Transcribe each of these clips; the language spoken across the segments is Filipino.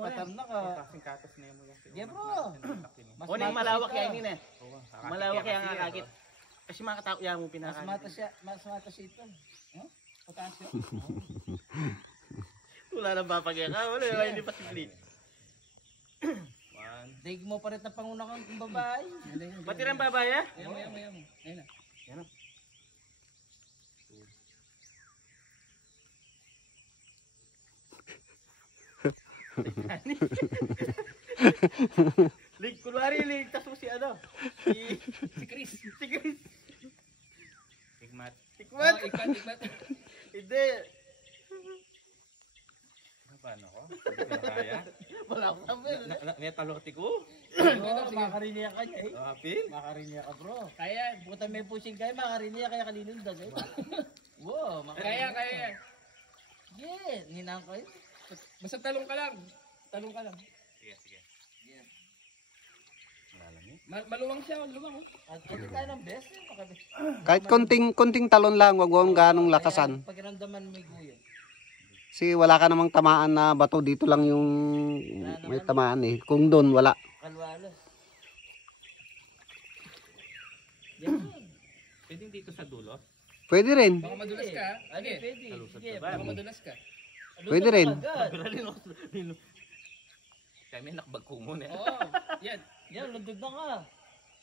mo na. Patarna ka. Kasing katas na mo yan. Yeah, bro. O nang malawak yan yun eh. Malawak yan ang kakakit. Kasi mga katao yan mo pinakalit. Mas mata siya ito. Pagkasya. Wala nang papagyan ka. Wala, hindi pa sigli. Daig mo pa rin na panguna kang babae. Pati rin babae ha? Ayan mo. Ayan na. Yan o. Kunwari, ligtas mo si ano? Si Chris. Si Chris. Tigmat. Tikmat. Ikmat. Hindi. Paano ko? Hindi ko na kaya. Wala ko naman. May talorti ko. Makarinig ka niya eh. Apil. Makarinig ka bro. Kaya. Buta may pushing kayo, makarinig kaya kaninundag eh. Wow, Kaya. Yeah, ninang ko eh. Basta talong ka lang. Sige. Maluwang siya, luwang. At ito tayo ng best eh. Kahit konting talon lang, wag mo ganong lakasan. Pakiramdaman may guyo. Kasi wala ka namang tamaan na bato, dito lang yung may tamaan eh. Kung doon, wala. Kalwalos. Pwede dito sa dulo? Pwede rin. Baka madulas ka. Ano, Sige. pwede. Sige, Baka madulas ka. Pwede rin. Kaya may nakbag ko muna. Oo. Yan, lundog na ka.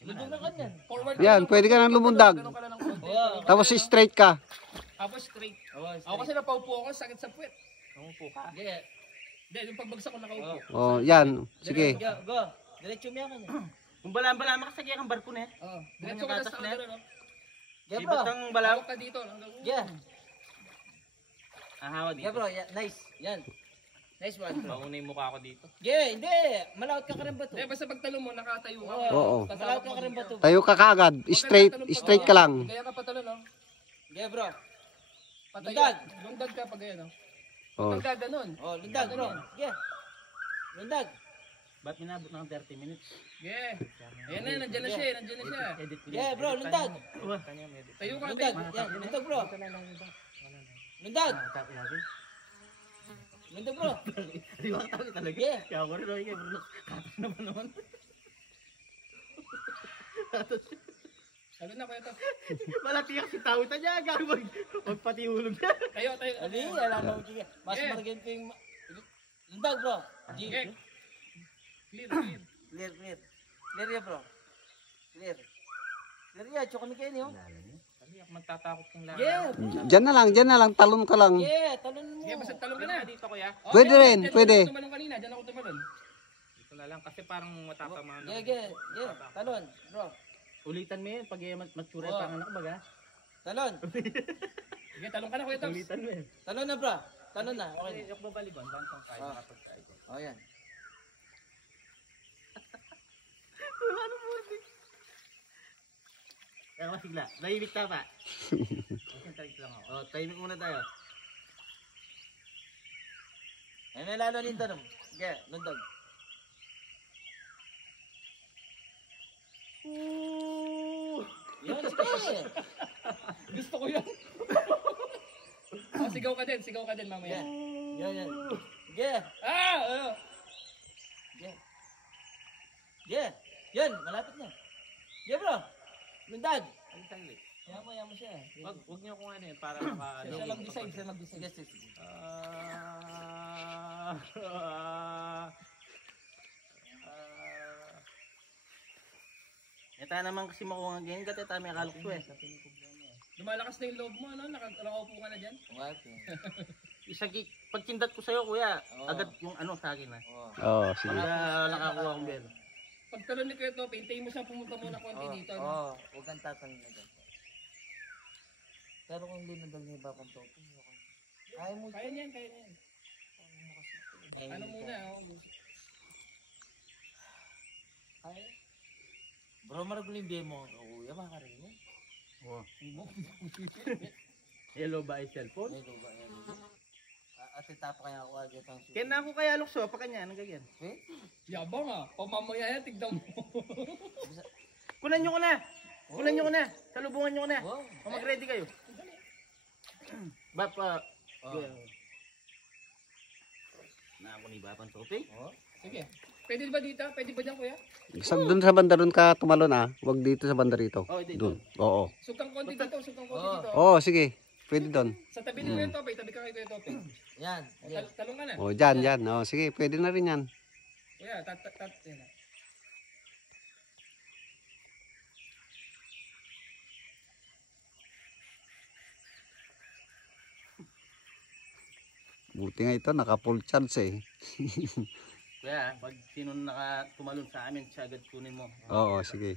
Lundog na ka niyan. Forward. Yan, pwede ka nang lumundag. Ganun ka lang ng konti. Tapos straight ka. Tapos straight. Oo, Ako kasi napaupo ako, sakit sa puwet. Umupo ka. Yeah. Hindi, yung pagbagsak ko nakaupo. Oh, yan. Sige. Go. Diretso mo yan ka niya. Kung balaan-balaan makasagya kang barko na eh. Oo. Diretso ka na sa kanila, no? Yeah, Ibot bro. ang balawak. Hawak ka dito. Yeah. Hawa dito. Yeah, bro. Yeah, nice. Yan. Nice one, bro. Mauna yung mukha ko dito. Yeah, hindi. Malawat ka rin ba to? Hindi, basta pagtalo mo, nakatayo ka. Oo. Malawat ka rin ba to? Tayo ka kaagad. Straight ka lang. Kaya ka patalo, no? Yeah, bro. Patayo. Lundag. Lundag ka pag ganyan, no? Oh. Lundag ganun. Oh, lundag, bro. Yeah. Lundag. Ba't minabot ng 30 minutes? Yeah. Ayan na, nandiyan na siya. Edit ko Yeah, bro. Lundag. Tayo ka, Lundag. tayo. Yan, lundag, bro. Lundag. Lundag, bro. Diwang tawag talaga. Yeah. Kaya ako rin, okay, bro. Katas naman. Sabi na, kuya to. Malati kasi tawag na niya. Magpatihulog niya. Tayo. Ali, alam mo. Mas Yeah. maragin pa yung... Lundag, bro. Okay. Clear. Clear. Clear yan, bro. Clear. Clear yan. Tsaka kami kayo niyo. Sabi ako magtatakot ng lang. Yeah. Diyan na lang. Talon ka lang. Yeah, talon mo. Sige, basta talong ka na. Dito, kuya. Pwede rin, pwede. Diyan ako tumalon kanina. Diyan ako tumalon. Dito na lang kasi parang matatamaan ako. Yeah. Talon, bro. Ulitan mo yun pag mature Oh. pa anak baga. Talon. Sige, talong ka na, kuya Toms. Ulitan mo yun. Talon na, bro. Talon na. Okay. Okay, yung babaligon, bantang tayo. Oh. Makapag-tayo. Oh, yan. Kaya masigla. Nahimik ka pa. Concentrate lang ako. Oh, timing muna tayo. Ay, may lalo din tanong. Yeah, lundag. Yan, sige. Gusto ko yan. Sigaw ka din mamaya. Yan. Yeah. Ah! Yeah. Yan, malapit na. Yeah, bro. Lundag. Yaman mo siya. Wag niyo kung ano yun para maka... Siya mag-design. Sige. Ito naman kasi makuha ng ganyan. Kasi tayo may kalok ko eh. Lumalakas na yung loob mo, ano? Nakaupo ka na dyan. Pag kindat ko sa'yo, kuya, Oo. agad yung ano sa akin na. Oh, sige. Para nakakuha akong bel. Pag talon ni Kuya Tope, hintayin mo siyang pumunta muna konti dito. Ano? Oo, huwag kang tatanong na dyan. Pero kung linundag niya ba kung topo, kaya mo. Kaya niyan. Ano muna, oh. Kaya. Bro, maragulin yung mo. Kuya, makakarin mo. Hello ba ay cellphone? Ito ba yan? At itapa kaya ako agad ang susunod. Kaya na ako kaya lukso, pa kanya, anong ganyan? Eh? Yabang ah. Pamamaya yan, tignan mo. Kunan nyo ko na! Salubungan nyo ko na! Wow. O mag-ready kayo. Bap, Oh. na ni Bapang Tope. Oh. Sige. Pwede ba dito? Pwede ba dyan, kuya? Doon sa banda doon ka tumalon ah. Huwag dito sa banda rito. Oh, dito. Doon. Oo. Sukang konti dito, sukang konti dito. Oo, sige. Pwede doon. Sa tabi ni Kuya Tope, tabi ka kay Kuya Tope. Yan. Yan. Talong ka na. Oh, dyan. Oh, sige, pwede na rin yan. Kuya, yan na. Buti nga ito, naka full charge eh. Kaya, pag sino tumalon sa amin, siya agad kunin mo. Oo, sige.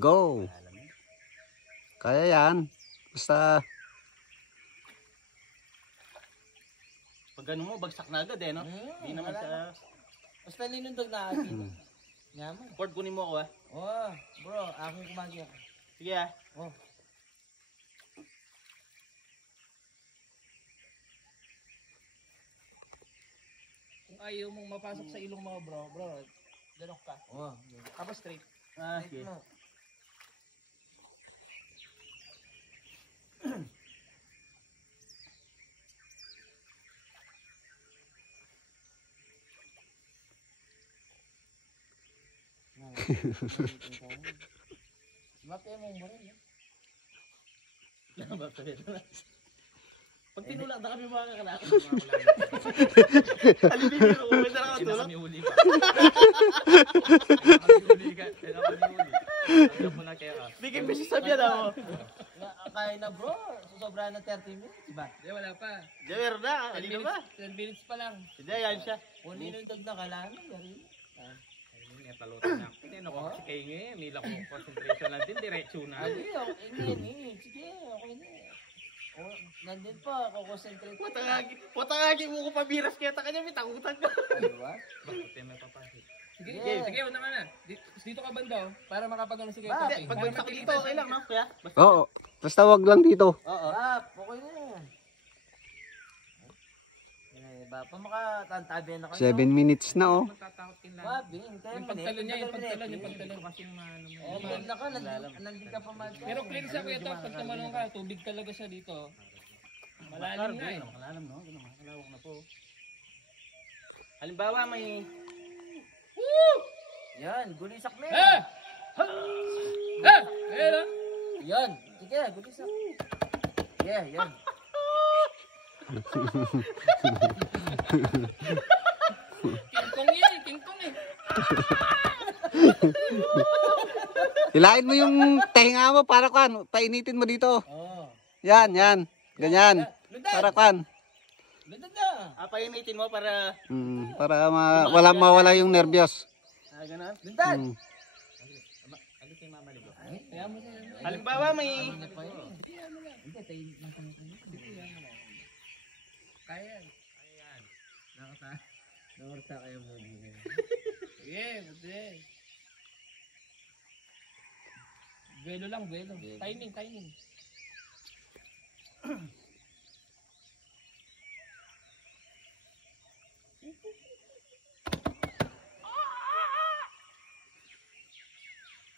Go! Alam mo. Kaya yan. Basta, Pag ano mo, bagsak na agad eh, no? Hindi naman wala sa... na. Basta ninundog na akin. Yaman. Ford, kunin mo ako ah. Oh, bro, akong kumagi ako. Sige ah. Oh. Kung ayaw mong mapasok sa ilong mo, bro, ganok ka. Oh. Tapos straight. Ah, Right sige. mo. Bakit mo mo rin? Ba, sabi na. Pag tinulak na kami mga kakalaki. Alibigin ako, may sarang Sino tulak. kami huli ka? Kami huli. Sabi mo na kaya ka. Bigyan mo siya sabihan ako. Kaya na bro, susobra na 30 minutes, ba? Hindi, wala pa. Jawer na, hindi na ba? 10 minutes pa lang. Hindi, yan siya. Kung ninundog na kailangan, gari. Ay, talutan na. Hindi, ano ko, kasi kayo ngayon, may lang kong concentration lang din, diretso na. Hindi, hindi. Sige, okay na. Oh, nandun pa, kukonsentrate. Watangagi mo ko pabiras kaya kanya may takutan ka. Diba? Bakit tayo may papasok? Sige, Yeah. sige, una ka na. Dito ka banda, oh, para makapagano si Kuya Ba, Tope. Pag bagsak dito, okay lang, no? Kuya? Basta. oo. Basta wag lang dito. Oo. Rap, okay na yan. Eh, ba, pa makatantabi na kayo. 7 minutes na oh. Matatakot kin lang. Babi, hintayin Yung mo pagtalon niya, yung pagtalon, yung eh. pagtalon. Kasi yung ano mo. Oh, maganda ka, nandun ka pa man. Pero clear siya Kuya Top, pag tumalong ka, tubig talaga siya dito. Malalim na eh. Malalim, no? Ganun, makalawak na po. Halimbawa, may... Yan, gulisak na yan. Ah! Ah! Ayun ah! Yan, sige, gulisak. Yeah, yan. Kingkong yan eh, kingkong eh. Hilain mo yung tenga mo para kan, painitin mo dito. Oh. Yan. Ganyan. Para kan. Lundog na. Painitin mo para... Para mawala yung nervyos. Ganun. Lundad. Ano kayo mamaligo? Kaya mo na. Halimbawa, may... Hindi, tayo Kaya yan. Ayan. Nakarta kayo mo. Sige, buti. Buwelo lang, buwelo. Timing.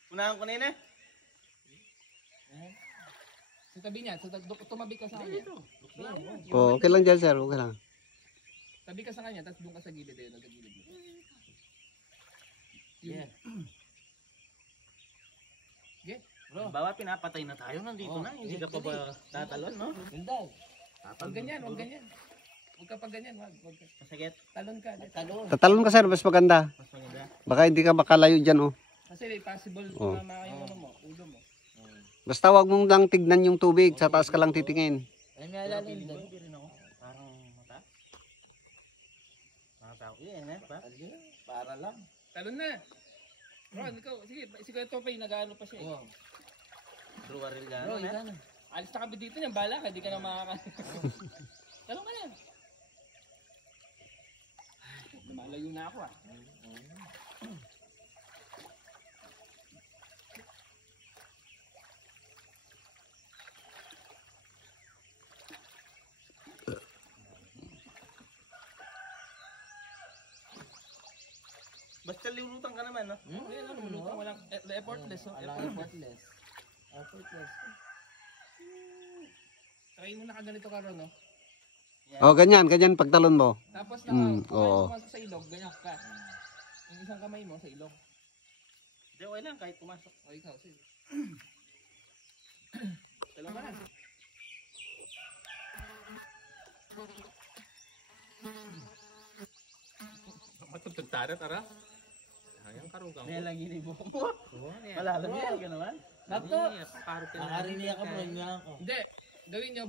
Unahan ko na yun eh. Sa tabi niya, tumabi ka sa kanya. Oh, okay lang dyan sir, okay lang. Tabi ka sa kanya, tapos doon ka sa gilid ayun, sa gilid. Yeah. Okay. Halimbawa, pinapatay na tayo. Nandito na. Hindi ka pa ba tatalon, no? Lundad. Huwag ganyan. Huwag ka pa ganyan, wag ka. Masakit. Talon ka. Talon. Tatalon ka sir, mas maganda. Mas maganda. Baka hindi ka makalayo dyan oh. Kasi possible Oh. mama yung ano mo, ulo mo. Basta wag mong lang tignan yung tubig, sa taas ka lang titingin. Ano nga lalim doon? Hindi rin ako. Parang mata. Mga tao. Yan eh. Ba? Para lang. Talon na. Ron, ikaw, sige, si Kuya Tope, nag-ano pa siya eh. Oh. True waril ka. Bro, Ano eh? ilan? Alis na kami dito niyan, bala ka, di ka na makaka... Talon ka na. Lumalayo na ako ah. Basta liulutan ka naman, no? Ayun, ano, lumulutang, walang effortless. Oh, Alang effortless. effortless. Effortless. Try mo na kaganito ka ron, no? Oh, ganyan pagtalon mo. Tapos oo. pumasok sa ilog, ganyan ka. Yung isang kamay mo sa ilog. Hindi, okay lang kahit pumasok. O ikaw, sige. Dalawa ka na. Matutuntara, tara. Ayang karugang ko. May lang yun mo. Oo, yan. Malalam yan, ka naman. Sakto. Nakakarot yan. Nakarinig ako bro, hindi ako. Hindi. Gawin nyo,